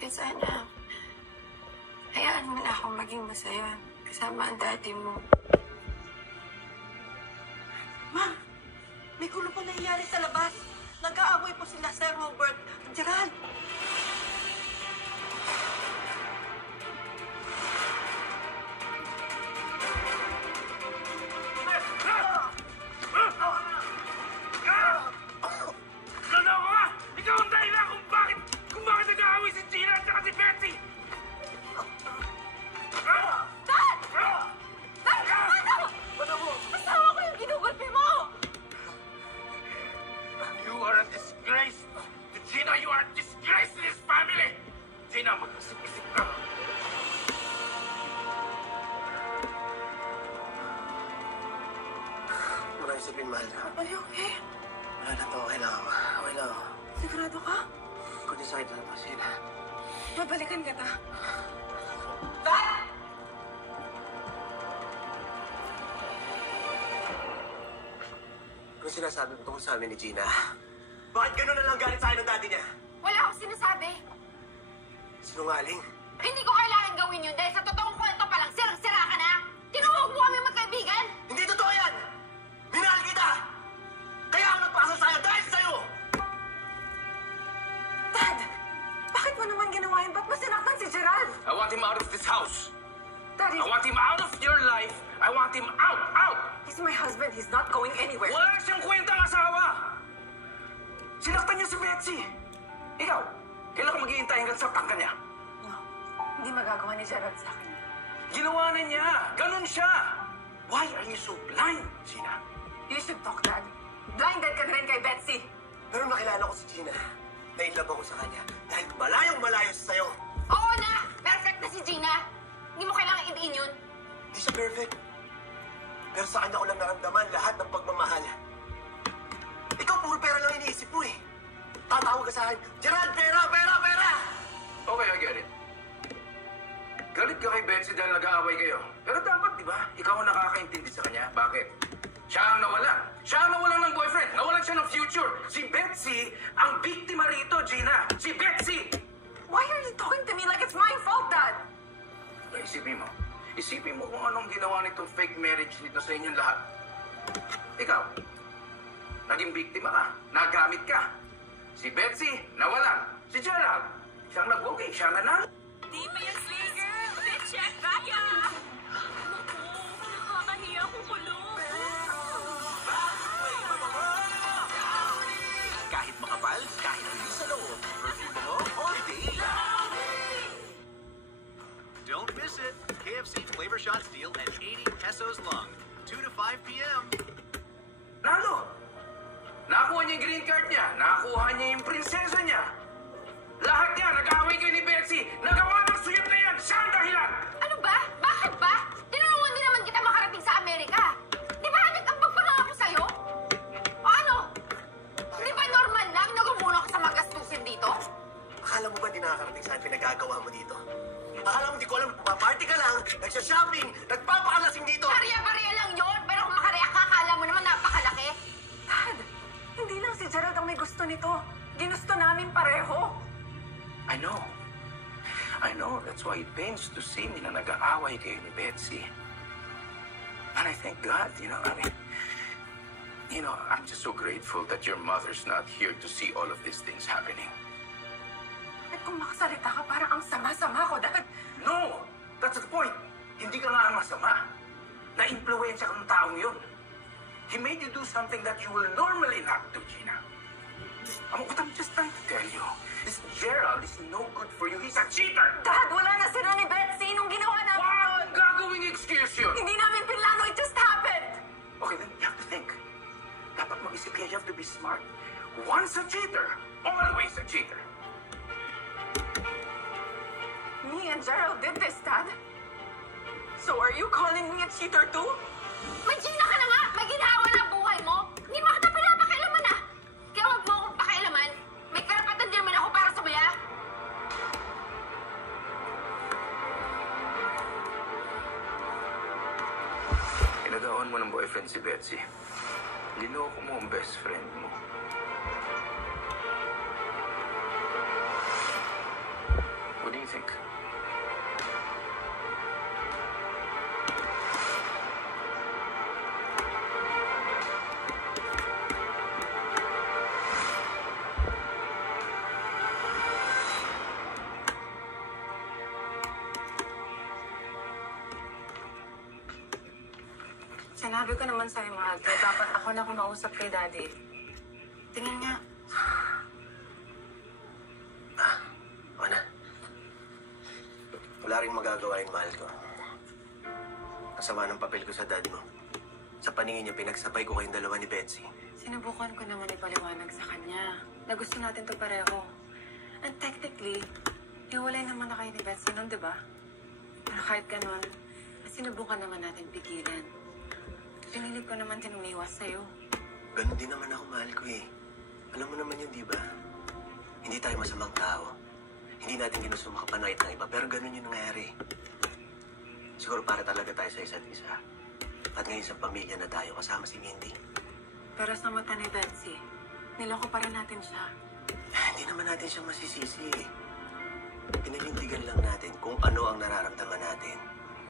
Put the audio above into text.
Kaya sana, hayaan mo na akong maging masaya kasama ang daddy mo. Ma'am, may gulo po nangyayari sa labas. Nag-aaway po sila Sir Robert at Gerald. Are you okay? Wala na to. Okay lang ako. Okay lang ako. Sigurado ka? Kundi sakit lang po sila. Babalikan ka ta. Anong sinasabi mo tungkol sa amin ni Gina? Bakit gano'n na lang galit sa akin ng daddy niya? Wala akong sinasabi. Sinungaling? Hindi ko kailangan gawin yun dahil sa totoong kwento pa lang, sirang-sira ka na. Tinuwag mo kami magkaibigan. Hindi totoo yan! Minahal kita! Kaya ako nagpasa sa'yo dahil sa'yo! Dad! Bakit mo naman ginawa yun? Ba't mo sinaktan si Gerald? I want him out of this house. Daddy, I want him out of your life. I want him out! Out! he's my husband. He's not going anywhere. Wala siyang kwentang asawa! Sinaktan niya si Betsy. Ikaw, kailan ka maghihintay hanggang saktan ka niya? No, hindi magagawa ni Gerald sa akin. Ginawa na niya. Ganon siya. Why are you so blind, Gina? You should talk, Dad. Blinded ka na rin kay Betsy. Pero nakilala ko si Gina. Nainlove ako sa kanya dahil malayong malayo sa sa'yo. Oo na! Perfect na si Gina. Hindi mo kailangan idiin yun. Hindi siya perfect. Pero sa kanya ko lang naramdaman lahat ng pagmamahal. Ikaw, puro pera lang iniisip mo eh. Tatawag ka sa akin, Gerald, pera, pera, pera! Okay, I get it. Galit ka kay Betsy dahil nag-aaway kayo. Pero dapat, di ba? Ikaw ang nakakaintindi sa kanya. Bakit? Siya ang nawalan. Siya ang nawalan ng boyfriend. Nawalan siya ng future. Si Betsy ang biktima rito, Gina. Si Betsy! Why are you talking to me like it's my fault, Dad? Isipin mo. Isipin mo kung anong ginawa nitong fake marriage nito sa inyong lahat. Ikaw, naging biktima ka. Nagamit ka. Si Betsy, nawalan. Si Gerald, siyang nag-okay. Siya nanalo. Di ba yung slay girl? Bitch, check kaya! Naku, nakakahiya kong kulong. Kahit makapal, kahit hindi sa loob. Perfume mo all day. Don't miss it. KFC Flavor Shots deal at 80 pesos long. 2 to 5 p.m. Nalo. Nakuha niya yung green card niya. Nakuha niya yung prinsesa niya. Lahat yan, nag-away kayo ni Betsy. Nagawa ng suyot na yan. Siya ang dahilan. Ano ba? Bakit ba? Tinulungan din naman kita makarating sa Amerika. Di ba nag-ambag pa lang ako sa'yo? O ano? Di ba normal lang na gumulong ka sa mga gastusin dito? Akala mo ba di nakakarating saan pinagagawa mo dito? Akala mo di ko alam, pumaparty ka lang, nagsha-shopping, nagpapakalasing dito! Barya-barya lang yun, pero kung makareact ka, akala mo naman napakalaki. Dad, hindi lang si Gerald ang may gusto nito. Ginusto namin pareho. I know. I know. That's why it pains to see me na nag-aaway kayo ni Betsy. And I thank God, I'm just so grateful that your mother's not here to see all of these things happening. At kung makasalita ka, parang ang sama-sama ko, Dad. No! That's the point. Hindi ka nga masama. Na-influensya ka ng taong yun. He made you do something that you will normally not do, Gina. What I'm just trying to tell you, this Gerald is no good for you. He's a cheater! Dad, wala na sila ni Betsy nung ginawa namin yun. Wow! Gagawing excuse yun! Hindi namin pinlano, it just happened. Okay, then you have to think. Dapat mag-isip kaya you have to be smart. Once a cheater, always a cheater. Me and Gerald did this, Dad. So are you calling me a cheater too? May Gina ka na nga! May ginawa na ang buhay mo! Hindi mo kita pinapakialaman ah! Kaya huwag mo akong pakialaman. May karapatan din naman ako para sumaya. Pinagawan mo ng boyfriend si Betsy. Ginoko mo ang best friend mo. Sinabi ko naman sa'yo, mahal, kaya dapat ako na kumausap kay Daddy. Tingin nga. O na. Wala rin magagawa yung mahal ko. Ang sama ng papel ko sa dad mo. Sa paningin niya, pinagsabay ko kayong dalawa ni Betsy. Sinubukan ko naman ipaliwanag sa kanya na gusto natin to pareho. And technically, hiwalay naman na kayo ni Betsy nun, di ba? Pero kahit ganun, sinubukan naman natin pigilan. Pinilit ko naman din umiwas sa'yo. Ganun din naman ako, mahal ko eh. Alam mo naman yun, di ba? Hindi tayo masamang tao. Hindi natin ginusto makapanait ng iba, pero ganun yung nangyayari. Siguro para talaga tayo sa isa't isa. At ngayon sa pamilya na tayo, kasama si Mindy. Pero sa mata ni Betsy, niloko pa rin natin siya. Hindi naman natin siya masisisi eh. Pinanindigan lang natin kung ano ang nararamdaman natin.